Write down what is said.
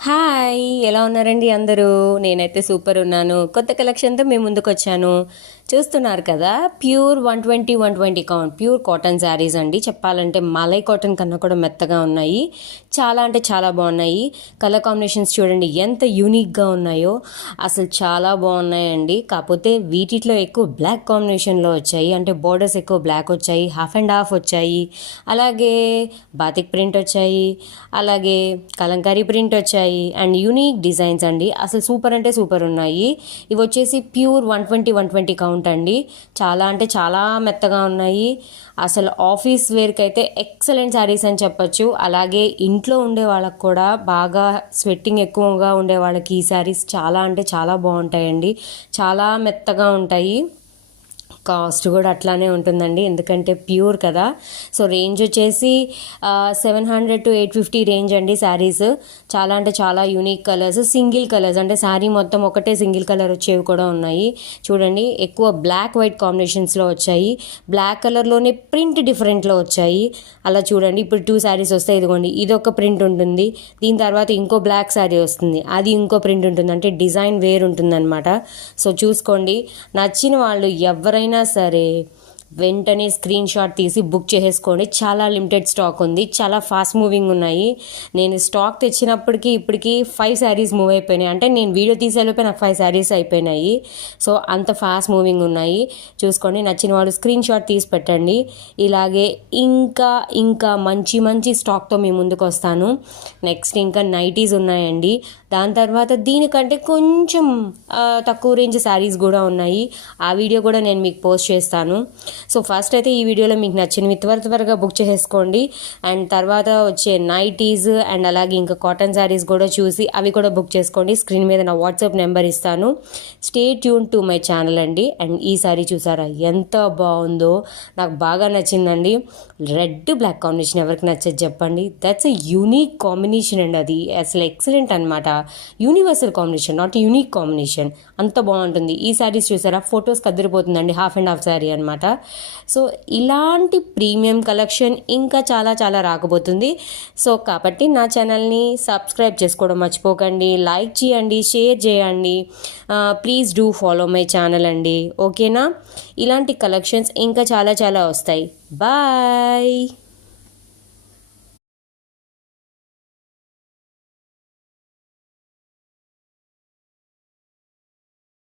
Hi! ఎలా ఉన్నారండి అందరూ? నేనైతే సూపర్ ఉన్నాను. కొత్త కలెక్షన్‌తో మీ ముందుకొచ్చాను. చూస్తున్నారు కదా! Pure 120, 120 count pure cotton saris అండి. చెప్పాలంటే మలై కాటన్ కన్నా కూడా మెత్తగా ఉన్నాయి. చాలా అంటే చాలా బాగున్నాయి. కలర్ కాంబినేషన్స్ చూడండి ఎంత యూనిక్‌గా ఉన్నాయో. అసలు చాలా బాగున్నాయండి. కాకపోతే వీటిలో ఎక్కువ బ్లాక్ కాంబినేషన్‌లో వచ్చాయి. అంటే బోర్డర్స్ ఎక్కువ బ్లాక్ వచ్చాయి. హాఫ్ అండ్ హాఫ్ వచ్చాయి. అలాగే బాతిక్ ప్రింట్ వచ్చాయి. అలాగే కలంకారీ ప్రింట్ వచ్చాయి. అండ్ యూనిక్ డిజైన్స్ అండి. అసలు సూపర్ అంటే సూపర్ ఉన్నాయి. ఇవి వచ్చేసి ప్యూర్ 120, 120 కౌంట్ అండి. చాలా అంటే చాలా మెత్తగా ఉన్నాయి. అసలు ఆఫీస్ వేర్కి అయితే ఎక్సలెంట్ శారీస్ అని చెప్పొచ్చు. అలాగే ఇంట్లో ఉండే వాళ్ళకి కూడా బాగా స్వెట్టింగ్ ఎక్కువగా ఉండే వాళ్ళకి ఈ శారీస్ చాలా అంటే చాలా బాగుంటాయండి. చాలా మెత్తగా ఉంటాయి. కాస్ట్ కూడా అట్లానే ఉంటుందండి, ఎందుకంటే ప్యూర్ కదా. సో రేంజ్ వచ్చేసి 700 to 850 రేంజ్ అండి శారీస్. చాలా అంటే చాలా యూనిక్ కలర్స్, సింగిల్ కలర్స్ అంటే శారీ మొత్తం ఒకటే సింగిల్ కలర్ వచ్చేవి కూడా ఉన్నాయి. చూడండి ఎక్కువ బ్లాక్ వైట్ కాంబినేషన్స్లో వచ్చాయి. బ్లాక్ కలర్లోనే ప్రింట్ డిఫరెంట్లో వచ్చాయి. అలా చూడండి, ఇప్పుడు 2 శారీస్ వస్తాయి. ఇదిగోండి ఇది ఒక ప్రింట్ ఉంటుంది, దీని తర్వాత ఇంకో బ్లాక్ శారీ వస్తుంది, అది ఇంకో ప్రింట్ ఉంటుంది. అంటే డిజైన్ వేరు ఉంటుందన్నమాట. సో చూసుకోండి, నచ్చిన వాళ్ళు ఎవరైనా సరే వెంటనే స్క్రీన్ షాట్ తీసి బుక్ చేసేసుకోండి. చాలా లిమిటెడ్ స్టాక్ ఉంది, చాలా ఫాస్ట్ మూవింగ్ ఉన్నాయి. నేను స్టాక్ తెచ్చినప్పటికీ ఇప్పటికీ 5 శారీస్ మూవ్ అయిపోయినాయి. అంటే నేను వీడియో తీసేలోపే నాకు 5 శారీస్ అయిపోయినాయి. సో అంత ఫాస్ట్ మూవింగ్ ఉన్నాయి. చూసుకోండి, నచ్చిన వాళ్ళు స్క్రీన్ షాట్ తీసి పెట్టండి. ఇలాగే ఇంకా ఇంకా మంచి మంచి స్టాక్తో మీ ముందుకు వస్తాను. నెక్స్ట్ ఇంకా నైటీస్ ఉన్నాయండి. దాని తర్వాత దీనికంటే కొంచెం తక్కువ రేంజ్ శారీస్ కూడా ఉన్నాయి. ఆ వీడియో కూడా నేను మీకు పోస్ట్ చేస్తాను. సో ఫస్ట్ అయితే ఈ వీడియోలో మీకు నచ్చినవి త్వరగా బుక్ చేసుకోండి. అండ్ తర్వాత వచ్చే నైటీస్ అండ్ అలాగే ఇంకా కాటన్ శారీస్ కూడా చూసి అవి కూడా బుక్ చేసుకోండి. స్క్రీన్ మీద నా వాట్సాప్ నెంబర్ ఇస్తాను. Stay tune to my channel అండి. అండ్ ఈ శారీ చూసారా ఎంత బాగుందో, నాకు బాగా నచ్చిందండి. రెడ్ బ్లాక్ కాంబినేషన్ ఎవరికి నచ్చదు చెప్పండి? దట్స్ ఎ యూనిక్ కాంబినేషన్ అండి. అది అసలు ఎక్సలెంట్ అనమాట. Universal combination, not unique combination. అంత బాగుంటుంది. ఈ శారీస్ చూసారా, ఫొటోస్కి అదిరిపోతుందండి. హాఫ్ అండ్ హాఫ్ శారీ అనమాట. సో ఇలాంటి ప్రీమియం కలెక్షన్ ఇంకా చాలా చాలా రాకపోతుంది. సో కాబట్టి నా ఛానల్ని సబ్స్క్రైబ్ చేసుకోవడం మర్చిపోకండి. లైక్ చేయండి, షేర్ చేయండి. Please do follow my channel అండి. ఓకేనా? ఇలాంటి కలెక్షన్స్ ఇంకా చాలా చాలా వస్తాయి. బాయ్.